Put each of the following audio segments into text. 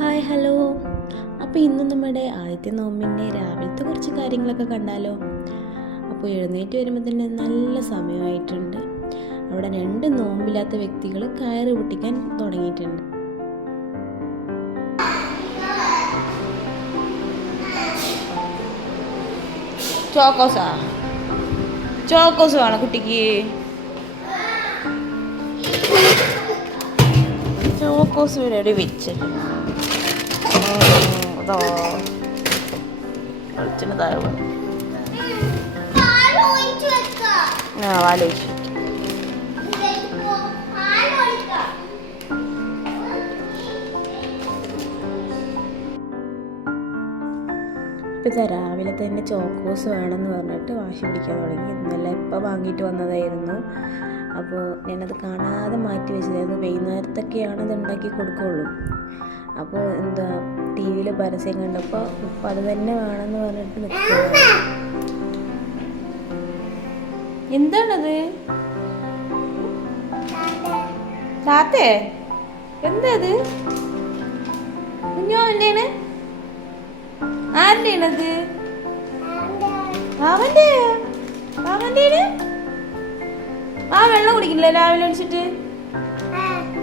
Hi hello. അപ്പോൾ ഇന്ന് നമ്മുടെ ആദ്യത്തെ നോമ്പിന്റെ രാവിലത്തെ കുറച്ച് കാര്യങ്ങളൊക്കെ കണ്ടാലോ? അപ്പോൾ എഴുന്നേറ്റ് വരുമ്പോൾ തന്നെ നല്ല സമയമായിട്ടുണ്ട്. അവിടെ രണ്ട് നോമ്പില്ലാത്ത വ്യക്തികൾ കയറ് പൊട്ടിക്കാൻ തുടങ്ങിയിട്ടുണ്ട്. ചോക്കോസാ? ചോക്കോസ് വേണം കുട്ടിക്ക്? ചോക്കോസ് വരെ വെച്ചിട്ട് അതോ കളിച്ചിന് താഴെ പോയി ആ രാവിലെ തന്നെ ചോക്കോസ് വേണമെന്ന് പറഞ്ഞിട്ട് വാശി പിടിക്കാൻ തുടങ്ങി. ഇന്നലെ ഇപ്പം വാങ്ങിയിട്ട് വന്നതായിരുന്നു. അപ്പോൾ ഞാനത് കാണാതെ മാറ്റി വെച്ചതായിരുന്നു. വൈകുന്നേരത്തൊക്കെയാണ് അത് ഉണ്ടാക്കി കൊടുക്കുള്ളൂ. അപ്പോൾ എന്താ ടി വിയിൽ പരസ്യം കണ്ടപ്പോൾ ഇപ്പം അത് തന്നെ വേണമെന്ന് പറഞ്ഞിട്ട് നിൽക്കുന്നത് എന്താണത്? താത്തേ എന്താ അത് കുഞ്ഞോ എന്റെയാണ് ആരുടെയാണത് അവന്റെ അവന്റെ ആ വെള്ളം കുടിക്കില്ല രാവിലെ അടിച്ചിട്ട്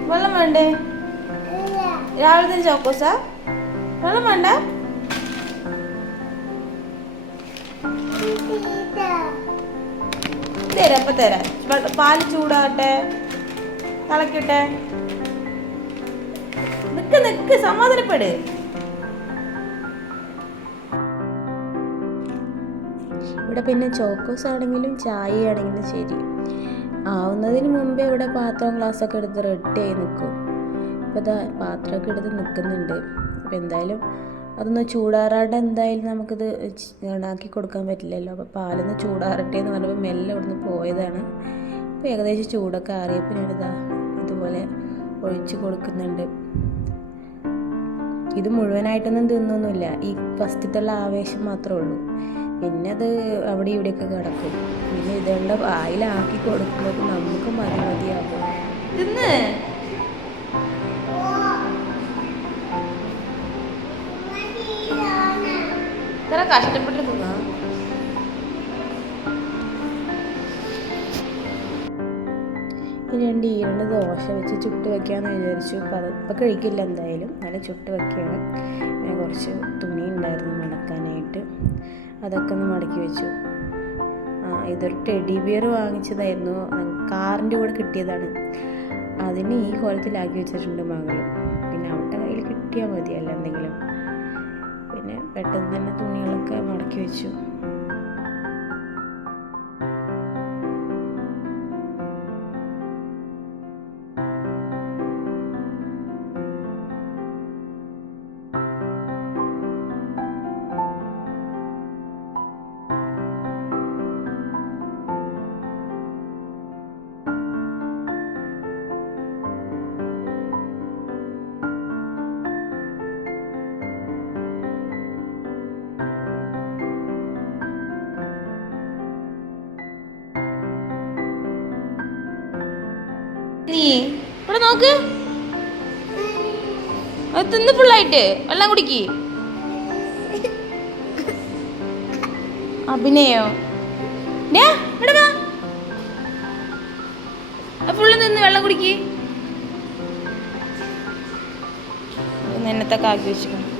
വെള്ളം വേണ്ടേ? രാവിലെ തന്നെ ചോക്കോസാ. വെള്ളം വേണ്ട. തരാം അപ്പൊ തരാം. പാൽ ചൂടാകട്ടെ. തിളക്കട്ടെ. നിക്ക് നിക്ക് സമാധാനപ്പെട്. ഇവിടെ പിന്നെ ചോക്കോസ് ആണെങ്കിലും ചായ ആണെങ്കിലും ശരി. ആവുന്നതിന് മുമ്പേ ഇവിടെ പാത്രം ഗ്ലാസ് ഒക്കെ എടുത്ത് റെഡി ആയി നിൽക്കും. ഇപ്പോൾ ഇതാ പാത്രമൊക്കെ എടുത്ത് നിൽക്കുന്നുണ്ട് അപ്പോൾ എന്തായാലും അതൊന്ന് ചൂടാറാണ്ട് എന്തായാലും നമുക്കിത് ആക്കി കൊടുക്കാൻ പറ്റില്ലല്ലോ. അപ്പോൾ പാലൊന്ന് ചൂടാറട്ടെ എന്ന് പറഞ്ഞപ്പോൾ മെല്ലെ ഇവിടുന്ന് പോയതാണ്. അപ്പോൾ ഏകദേശം ചൂടൊക്കെ ആറിയപ്പോൾ ഞാനിതാ ഇതുപോലെ ഒഴിച്ച് കൊടുക്കുന്നുണ്ട്. ഇത് മുഴുവനായിട്ടൊന്നും തിന്നൊന്നുമില്ല. ഈ ഫസ്റ്റത്തുള്ള ആവേശം മാത്രമേ ഉള്ളൂ. പിന്നെ അത് അവിടെ ഇവിടെയൊക്കെ കിടക്കും. പിന്നെ ഇതുകൊണ്ട് വായിലാക്കി കൊടുക്കുന്നത് നമുക്ക് മതി മതിയാകും. തിന്ന് കഷ്ടപ്പെട്ടു തിന്നാ രണ്ട് ഈരണ്ട് ദോശ വെച്ച് ചുട്ട് വെക്കാമെന്ന് വിചാരിച്ചു. അപ്പോൾ അത് ഇപ്പം കഴിക്കില്ല എന്തായാലും. നല്ല ചുട്ട് വെക്കുകയാണ് ഞാൻ കുറച്ച് തുണി ഉണ്ടായിരുന്നു മടക്കാനായിട്ട്. അതൊക്കെ ഒന്ന് മടക്കി വെച്ചു. ഇതൊരു ടെഡി ബിയർ വാങ്ങിച്ചതായിരുന്നു. കാറിന്റെ കൂടെ കിട്ടിയതാണ്. അതിന് ഈ കോലത്തിലാക്കി വെച്ചിട്ടുണ്ട് മകൾ പിന്നെ അവളുടെ കയ്യിൽ കിട്ടിയാൽ മതിയല്ല എന്തെങ്കിലും. പെട്ടെന്ന് തന്നെ തുണികളൊക്കെ മടക്കി വെച്ചു. നോക്ക്. അത് തിന്ന് ഫുള്ളായിട്ട് വെള്ളം കുടിക്ക്. അഭിനയോ? ഫുള്ള് നിന്ന് വെള്ളം കുടിക്ക്. നെന്നത്തൊക്കെ ആക്കി വെച്ചിരിക്കണം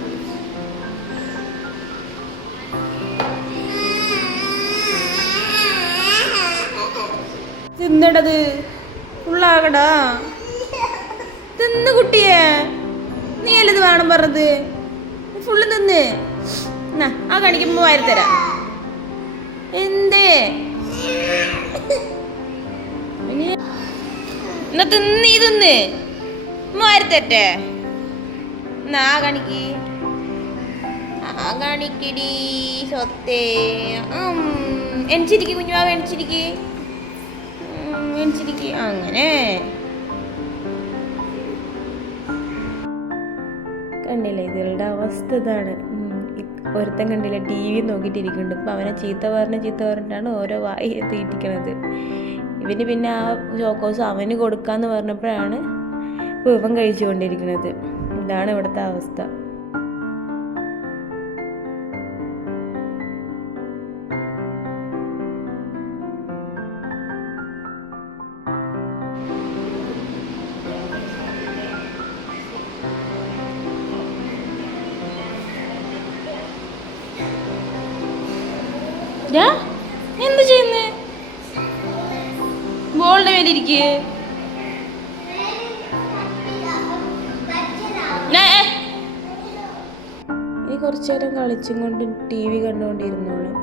തിന്നടത്. ഫുള്ളാകടാ കുട്ടിയെ? നീ അല്ലത് വേണം പറഞ്ഞത്? ഫുള്ള് നിന്ന് ആ കാണിക്കുമ്പോ തരാ. എന്തേ? എന്നാ തിന്ന് നീ തിന്ന്. ഉമ്മ തരട്ടെ. എന്നാ ആ കാണിക്ക്. ആ കാണിക്കടി സ്വത്തേ. എണിച്ചിരിക്ക് കുഞ്ഞുമാവ് എണിച്ചിരിക്ക്. എണിച്ചിരിക്കും. അങ്ങനെ. കണ്ടില്ലേ? ഇതുകളുടെ അവസ്ഥ ഇതാണ്. ഒരുത്തൻ കണ്ടില്ല? ടി വി നോക്കിയിട്ടിരിക്കുന്നുണ്ട്. ഇപ്പം അവനെ ചീത്ത പറഞ്ഞ് ചീത്ത പറഞ്ഞിട്ടാണ് ഓരോ വായി തീറ്റിക്കണത്. ഇവന് പിന്നെ ആ ചോക്കോസ് അവന് കൊടുക്കാന്ന് പറഞ്ഞപ്പോഴാണ് ഇപ്പം ഇവൻ കഴിച്ചുകൊണ്ടിരിക്കുന്നത്. ഇതാണ് ഇവിടുത്തെ അവസ്ഥ. ഡാ, എന്ത് ചെയ്യുന്നേ? ബോളിന്റെ മേലെ ഇരിക്കേ ഇനി കുറച്ച് നേരം കളിച്ചും കൊണ്ട് ടി വി കണ്ടുകൊണ്ടിരുന്നോളും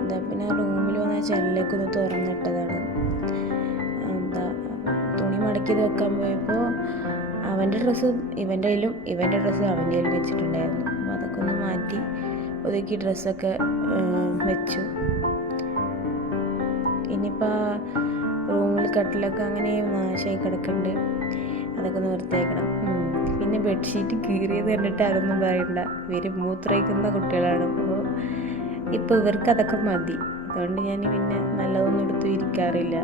എന്താ പിന്നെ റൂമിൽ വന്ന ജനലൊക്കെ ഒന്ന് തുറന്നിട്ടതാണ്. എന്താ തുണി മടക്കി വെക്കാൻ പോയപ്പോൾ അവന്റെ ഡ്രസ്സ് ഇവന്റെ കയ്യിലും ഇവന്റെ ഡ്രസ്സ് അവന്റെ കയ്യിലും വെച്ചിട്ടുണ്ടായിരുന്നു. അപ്പോൾ അതൊക്കെ ഒന്ന് മാറ്റി ഒതുക്കി ഡ്രസ്സൊക്കെ വെച്ചു. ഇനിയിപ്പോൾ റൂമിൽ കട്ടിലൊക്കെ അങ്ങനെ നാശമായി കിടക്കുന്നുണ്ട് അതൊക്കെ ഒന്ന് വൃത്തിയാക്കണം പിന്നെ ബെഡ്ഷീറ്റ് കീറിയത് കണ്ടിട്ട് അതൊന്നും പറയണ്ട. ഇവർ മൂത്രയിക്കുന്ന കുട്ടികളാണ്. അപ്പോൾ ഇപ്പോൾ ഇവർക്ക് അതൊക്കെ മതി. അതുകൊണ്ട് ഞാൻ പിന്നെ നല്ലതൊന്നും എടുത്തു ഇരിക്കാറില്ല.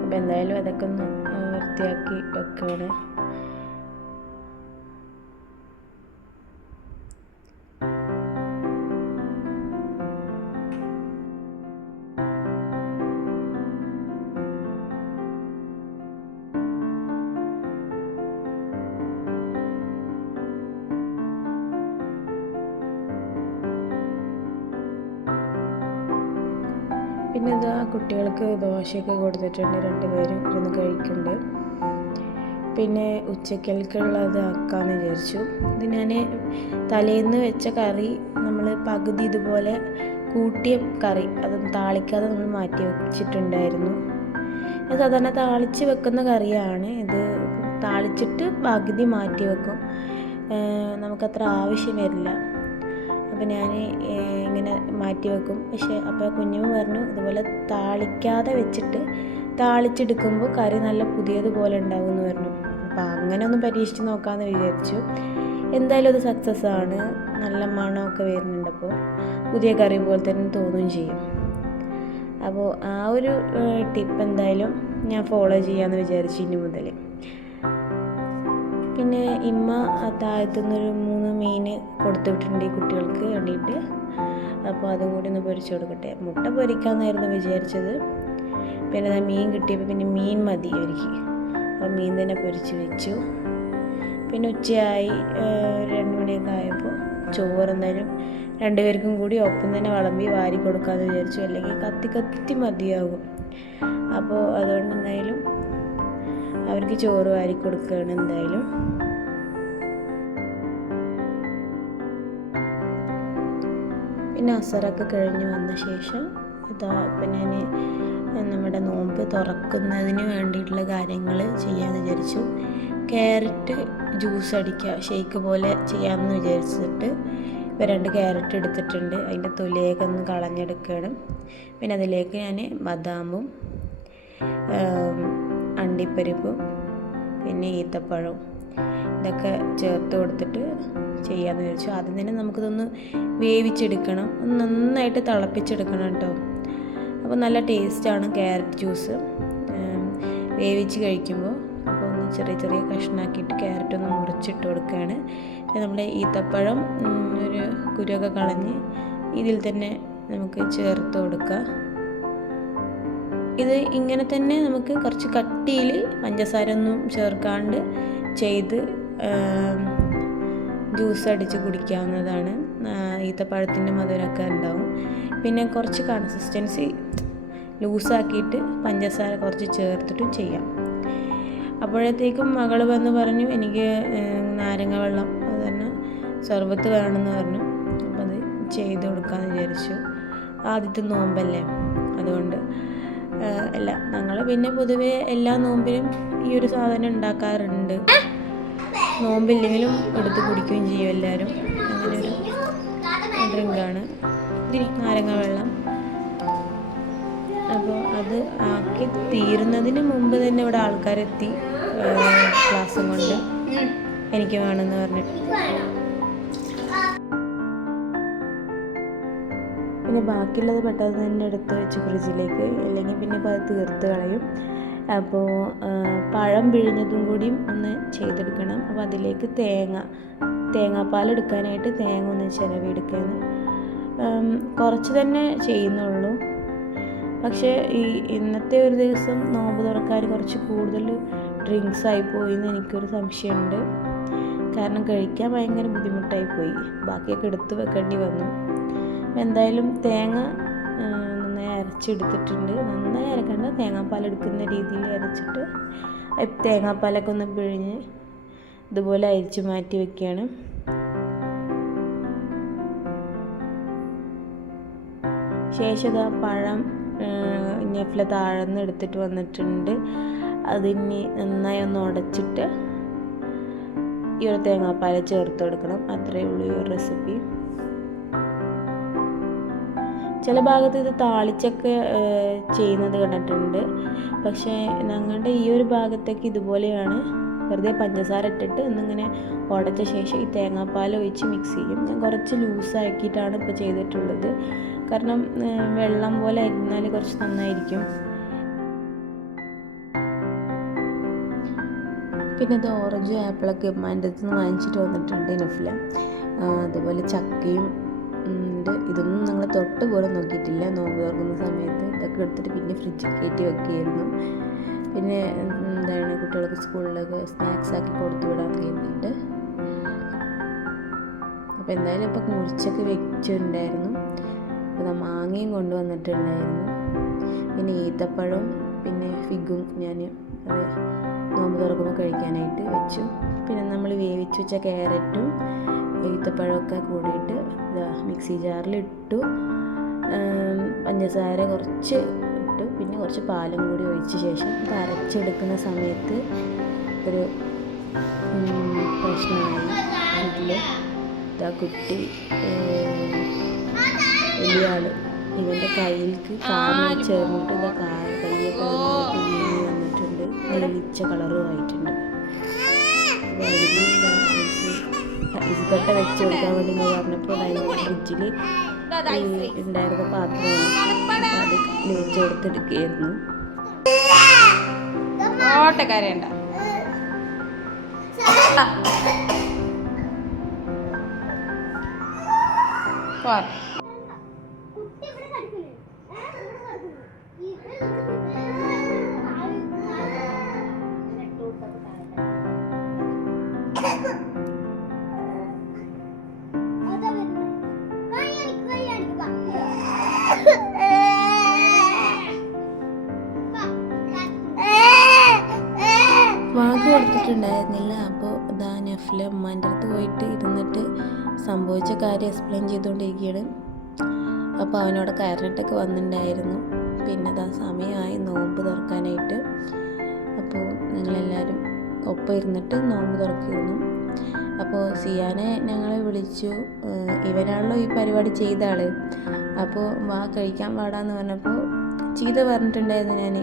അപ്പം എന്തായാലും അതൊക്കെ ഒന്ന് വൃത്തിയാക്കി വെക്കുകയാണ് പിന്നെ ഇതാ കുട്ടികൾക്ക് ദോശയൊക്കെ കൊടുത്തിട്ടുണ്ട് രണ്ടുപേരും ഇരുന്ന് കഴിക്കുന്നുണ്ട് പിന്നെ ഉച്ചക്കൽക്കുള്ളത് ആക്കാമെന്ന് വിചാരിച്ചു. ഇത് ഞാൻ തലേന്ന് വെച്ച കറി നമ്മൾ പകുതി ഇതുപോലെ കൂട്ടിയ കറി അത് താളിക്കാതെ നമ്മൾ മാറ്റി വെച്ചിട്ടുണ്ടായിരുന്നു. സാധാരണ താളിച്ച് വെക്കുന്ന കറിയാണ്. ഇത് താളിച്ചിട്ട് പകുതി മാറ്റി വെക്കും. നമുക്കത്ര ആവശ്യം വരില്ല. അപ്പോൾ ഞാൻ ഇങ്ങനെ മാറ്റി വെക്കും. പക്ഷേ അപ്പോൾ കുഞ്ഞു പറഞ്ഞു ഇതുപോലെ താളിക്കാതെ വെച്ചിട്ട് താളിച്ചെടുക്കുമ്പോൾ കറി നല്ല പുതിയതുപോലെ ഉണ്ടാവും എന്ന് പറഞ്ഞു. അപ്പോൾ അങ്ങനെ ഒന്ന് പരീക്ഷിച്ച് നോക്കാമെന്ന് വിചാരിച്ചു. എന്തായാലും അത് സക്സസ് ആണ്. നല്ല മണമൊക്കെ വരുന്നുണ്ട് അപ്പോൾ പുതിയ കറി പോലെ തന്നെ തോന്നുകയും ചെയ്യും. അപ്പോൾ ആ ഒരു ടിപ്പ് എന്തായാലും ഞാൻ ഫോളോ ചെയ്യാമെന്ന് വിചാരിച്ചു ഇനി മുതൽ. പിന്നെ ഇമ്മ താഴത്തുനിന്നൊരു മൂന്ന് മീൻ കൊടുത്തു വിട്ടിട്ടുണ്ട് ഈ കുട്ടികൾക്ക് വേണ്ടിയിട്ട്. അപ്പോൾ അതും കൂടി ഒന്ന് പൊരിച്ചു കൊടുക്കട്ടെ. മുട്ട പൊരിക്കാമെന്നായിരുന്നു വിചാരിച്ചത്. പിന്നെ മീൻ കിട്ടിയപ്പോൾ പിന്നെ മീൻ മതി അവർക്ക്. അപ്പോൾ മീൻ തന്നെ പൊരിച്ച് വെച്ചു. പിന്നെ ഉച്ചയായി രണ്ട് മണിയൊക്കെ ആയപ്പോൾ ചോറ് എന്തായാലും രണ്ടുപേർക്കും കൂടി ഒപ്പം തന്നെ വിളമ്പി വാരി കൊടുക്കാമെന്ന് വിചാരിച്ചു. അല്ലെങ്കിൽ കത്തി കത്തി മതിയാകും. അപ്പോൾ അതുകൊണ്ട് എന്തായാലും അവർക്ക് ചോറ് വാരി കൊടുക്കുകയാണ് എന്തായാലും. പിന്നെ അസറൊക്കെ കഴിഞ്ഞ് വന്ന ശേഷം ഇതാ പിന്നെ നമ്മുടെ നോമ്പ് തുറക്കുന്നതിന് വേണ്ടിയിട്ടുള്ള കാര്യങ്ങൾ ചെയ്യാമെന്ന് വിചാരിച്ചു. ക്യാരറ്റ് ജ്യൂസ് അടിക്കുക ഷേക്ക് പോലെ ചെയ്യാമെന്ന് വിചാരിച്ചിട്ട് ഇപ്പോൾ രണ്ട് ക്യാരറ്റ് എടുത്തിട്ടുണ്ട്. അതിന്റെ തൊലിയൊക്കെ ഒന്ന് കളഞ്ഞെടുക്കണം പിന്നെ അതിലേക്ക് ഞാൻ ബദാമും അണ്ടിപ്പരിപ്പും പിന്നെ ഈത്തപ്പഴം ഇതൊക്കെ ചേർത്ത് കൊടുത്തിട്ട് ചെയ്യാമെന്ന് വിചാരിച്ചു. ആദ്യം തന്നെ നമുക്കിതൊന്ന് വേവിച്ചെടുക്കണം. ഒന്ന് നന്നായിട്ട് തിളപ്പിച്ചെടുക്കണം കേട്ടോ. അപ്പോൾ നല്ല ടേസ്റ്റാണ് ക്യാരറ്റ് ജ്യൂസ്. വേവിച്ച് കഴിക്കുമ്പോൾ അപ്പോൾ ഒന്ന് ചെറിയ ചെറിയ കഷ്ണാക്കിയിട്ട് ക്യാരറ്റ് ഒന്ന് മുറിച്ചിട്ട് കൊടുക്കുകയാണ്. നമ്മുടെ ഈത്തപ്പഴം ഒരു കുരുവൊക്കെ കളഞ്ഞ് ഇതിൽ തന്നെ നമുക്ക് ചേർത്ത് കൊടുക്കുക ഇത് ഇങ്ങനെ തന്നെ നമുക്ക് കുറച്ച് കട്ടിയിൽ പഞ്ചസാര ഒന്നും ചേർക്കാണ്ട് ചെയ്ത് ജ്യൂസ് അടിച്ച് കുടിക്കാവുന്നതാണ്. ഈത്തപ്പഴത്തിന്റെ മധുരമൊക്കെ ഉണ്ടാവും. പിന്നെ കുറച്ച് കൺസിസ്റ്റൻസി ലൂസാക്കിയിട്ട് പഞ്ചസാര കുറച്ച് ചേർത്തിട്ടും ചെയ്യാം. അപ്പോഴത്തേക്കും മകൾ വന്ന് പറഞ്ഞു എനിക്ക് നാരങ്ങ വെള്ളം അത് തന്നെ സർബത്ത് വേണമെന്ന് പറഞ്ഞു. അപ്പോൾ അത് ചെയ്ത് കൊടുക്കാമെന്ന് വിചാരിച്ചു. ആദ്യത്തെ നോമ്പല്ലേ? അതുകൊണ്ട് അല്ല ഞങ്ങൾ പിന്നെ പൊതുവെ എല്ലാ നോമ്പിലും ഈ ഒരു സാധനം ഉണ്ടാക്കാറുണ്ട്. നോമ്പില്ലെങ്കിലും എടുത്ത് കുടിക്കുകയും ചെയ്യും എല്ലാവരും. അങ്ങനെ ഒരു ഡ്രിങ്കാണ്. നാരങ്ങ വെള്ളം. അപ്പോൾ അത് ആക്കി തീരുന്നതിന് മുമ്പ് തന്നെ ഇവിടെ ആൾക്കാരെത്തി ക്ലാസ്സും കൊണ്ട് എനിക്ക് വേണമെന്ന് പറഞ്ഞിട്ട്. പിന്നെ ബാക്കിയുള്ളത് പെട്ടെന്ന് തന്നെ എടുത്ത് വെച്ച് ഫ്രിഡ്ജിലേക്ക് അല്ലെങ്കിൽ പിന്നെ അത് തീർത്ത് കളയും. അപ്പോൾ പഴം പിഴിഞ്ഞതും കൂടിയും ഒന്ന് ചെയ്തെടുക്കണം. അപ്പോൾ അതിലേക്ക് തേങ്ങ തേങ്ങാപ്പാൽ എടുക്കാനായിട്ട് തേങ്ങ ഒന്ന് ചിലവെടുക്കുകയാണ് കുറച്ച് തന്നെ ചെയ്യുന്നുള്ളൂ. പക്ഷേ ഈ ഇന്നത്തെ ഒരു ദിവസം നോമ്പ് തുറക്കാൻ കുറച്ച് കൂടുതൽ ഡ്രിങ്ക്സ് ആയിപ്പോയി എന്ന് എനിക്കൊരു സംശയമുണ്ട്. കാരണം കഴിക്കാൻ ഭയങ്കര ബുദ്ധിമുട്ടായിപ്പോയി ബാക്കിയൊക്കെ എടുത്ത് വെക്കേണ്ടി വന്നു. എന്തായാലും തേങ്ങ നന്നായി അരച്ചെടുത്തിട്ടുണ്ട്. നന്നായി അരക്കണ്ട തേങ്ങാപ്പാൽ എടുക്കുന്ന രീതിയിൽ അരച്ചിട്ട് തേങ്ങാപ്പാലൊക്കെ ഒന്ന് പിഴിഞ്ഞ് ഇതുപോലെ അരിച്ച് മാറ്റി വെക്കുകയാണ്. ശേഷം ആ പഴം ഞെഫില താഴ്ന്ന് എടുത്തിട്ട് വന്നിട്ടുണ്ട്. അതിനി നന്നായി ഒന്ന് ഉടച്ചിട്ട് ഈ ഒരു തേങ്ങാപ്പാൽ ചേർത്ത് കൊടുക്കണം. അത്രയേ ഉള്ളൂ ഈ ഒരു റെസിപ്പി. ചില ഭാഗത്ത് ഇത് താളിച്ചൊക്കെ ചെയ്യുന്നത് കണ്ടിട്ടുണ്ട്. പക്ഷേ ഞങ്ങളുടെ ഈ ഒരു ഭാഗത്തേക്ക് ഇതുപോലെയാണ് വെറുതെ പഞ്ചസാര ഇട്ടിട്ട് ഒന്നിങ്ങനെ ഉടച്ച ശേഷം ഈ തേങ്ങാപ്പാൽ ഒഴിച്ച് മിക്സ് ചെയ്യും. ഞാൻ കുറച്ച് ലൂസാക്കിയിട്ടാണ് ഇപ്പോൾ ചെയ്തിട്ടുള്ളത്. കാരണം വെള്ളം പോലെ ഇരുന്നാൽ കുറച്ച് നന്നായിരിക്കും. പിന്നെ ഇത് ഓറഞ്ചും ആപ്പിളൊക്കെ ഉമ്മാന്റെ അടുത്ത് നിന്ന് വാങ്ങിച്ചിട്ട് വന്നിട്ടുണ്ട് നഫില അതുപോലെ ചക്കയും ഉണ്ട്. ഇതൊന്നും ഞങ്ങൾ തൊട്ട് പോലും നോക്കിയിട്ടില്ല. നോമ്പ് തുറക്കുന്ന സമയത്ത് ഇതൊക്കെ എടുത്തിട്ട് പിന്നെ ഫ്രിഡ്ജിൽ കയറ്റി വെക്കുകയായിരുന്നു പിന്നെ എന്താണ് കുട്ടികൾക്ക് സ്കൂളിലൊക്കെ സ്നാക്സ് ആക്കി കൊടുത്തു വിടാൻ വേണ്ടിയിട്ട്. അപ്പോൾ എന്തായാലും ഇപ്പോൾ മുറിച്ചൊക്കെ വെച്ചിട്ടുണ്ടായിരുന്നു. അപ്പോൾ മാങ്ങയും കൊണ്ടുവന്നിട്ടുണ്ടായിരുന്നു. പിന്നെ ഈത്തപ്പഴവും പിന്നെ ഫിഗും ഞാൻ അത് നോമ്പ് തുറക്കുമ്പോൾ കഴിക്കാനായിട്ട് വെച്ചു. പിന്നെ നമ്മൾ വേവിച്ച് വെച്ച ക്യാരറ്റും ഈത്തപ്പഴമൊക്കെ കൂടിയിട്ട് മിക്സി ജാറിലിട്ടു പഞ്ചസാര കുറച്ച് ഇട്ടു. പിന്നെ കുറച്ച് പാലും കൂടി ഒഴിച്ച ശേഷം ഇത് അരച്ചെടുക്കുന്ന സമയത്ത് ഒരു പ്രശ്നമായി. വീട്ടിൽ ഇതാ കുട്ടി വലിയ ഇവന്റെ കയ്യിലേക്ക് കാറിൽ ചേർന്നിട്ട് ഇതാ കാർ കയ്യൊക്കെ വീങ്ങി വന്നിട്ടുണ്ട്. നീലിച്ച കളറും ആയിട്ടുണ്ട്. ഇതൊട്ട വെച്ച് കൊടുക്കാൻ വേണ്ടി എന്ന് പറഞ്ഞപ്പോൾ അതിന് ഫ്രിഡ്ജിൽ ഉണ്ടായിരുന്ന പാത്രമാണ് അപ്പോൾ അത് വെച്ച് കൊടുത്തെടുക്കുകയായിരുന്നു ഓട്ടക്കാരണ്ട ചെയ്തുകൊണ്ടിരിക്കുകയാണ്. അപ്പോൾ അവനോട് കയറിട്ടൊക്കെ വന്നിട്ടുണ്ടായിരുന്നു. പിന്നെ അതാ സമയമായി നോമ്പ് തുറക്കാനായിട്ട്. അപ്പോൾ ഞങ്ങളെല്ലാവരും ഒപ്പം ഇരുന്നിട്ട് നോമ്പ് തുറക്കിയിരുന്നു അപ്പോൾ സിയാനെ ഞങ്ങളെ വിളിച്ചു ഇവനാണല്ലോ ഈ പരിപാടി ചെയ്ത അപ്പോൾ വാ കഴിക്കാൻ പാടാന്ന് പറഞ്ഞപ്പോൾ ചീത പറഞ്ഞിട്ടുണ്ടായിരുന്നു ഞാൻ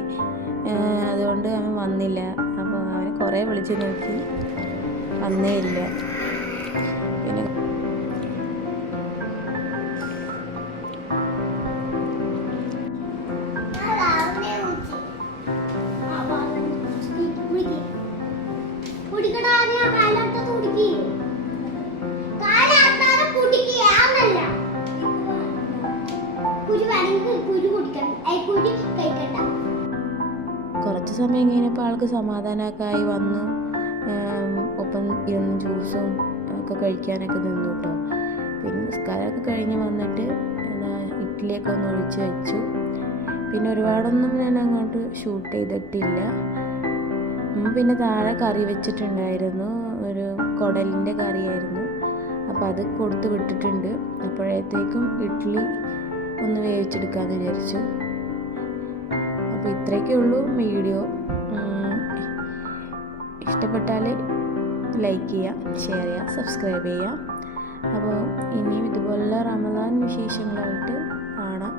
അതുകൊണ്ട് അവൻ വന്നില്ല. അപ്പോൾ അവനെ കുറേ വിളിച്ച് നോക്കി. വന്നേ ഇല്ല. കഴിഞ്ഞപ്പോൾ ആൾക്ക് സമാധാനമൊക്കെ വന്നു ഒപ്പം ഇരുന്ന് ജ്യൂസും ഒക്കെ കഴിക്കാനൊക്കെ നിന്നു കേട്ടോ. പിന്നെ നിസ്കാരമൊക്കെ കഴിഞ്ഞ് വന്നിട്ട് ഇഡ്ഡലിയൊക്കെ ഒന്ന് ഒഴിച്ച് വെച്ചു. പിന്നെ ഒരുപാടൊന്നും ഞാൻ അങ്ങോട്ട് ഷൂട്ട് ചെയ്തിട്ടില്ല. പിന്നെ താഴെ കറി വെച്ചിട്ടുണ്ടായിരുന്നു. ഒരു കുടലിന്റെ കറിയായിരുന്നു. അപ്പോൾ അത് കൊടുത്ത് വിട്ടിട്ടുണ്ട്. അപ്പോഴത്തേക്കും ഇഡ്ഡലി ഒന്ന് വേവിച്ചെടുക്കാമെന്ന് വിചാരിച്ചു. അപ്പോൾ ഇത്രയൊക്കെ ഉള്ളൂ വീഡിയോ. ഇഷ്ടപ്പെട്ടാൽ ലൈക്ക് ചെയ്യുക ഷെയർ ചെയ്യുക സബ്സ്ക്രൈബ് ചെയ്യുക. അപ്പോൾ ഇനിയും ഇതുപോലുള്ള റമദാൻ വിശേഷങ്ങളായിട്ട് കാണാം.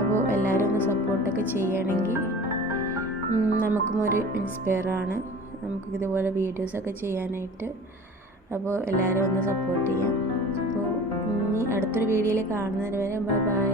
അപ്പോൾ എല്ലാവരും ഒന്ന് സപ്പോർട്ടൊക്കെ ചെയ്യുകയാണെങ്കിൽ നമുക്കും ഒരു ഇൻസ്പയറാണ് നമുക്ക് ഇതുപോലെ വീഡിയോസൊക്കെ ചെയ്യാനായിട്ട്. അപ്പോൾ എല്ലാവരും ഒന്ന് സപ്പോർട്ട് ചെയ്യാം അപ്പോൾ ഇനി അടുത്തൊരു വീഡിയോയിൽ കാണുന്നതിന് വരെ ബൈ ബൈ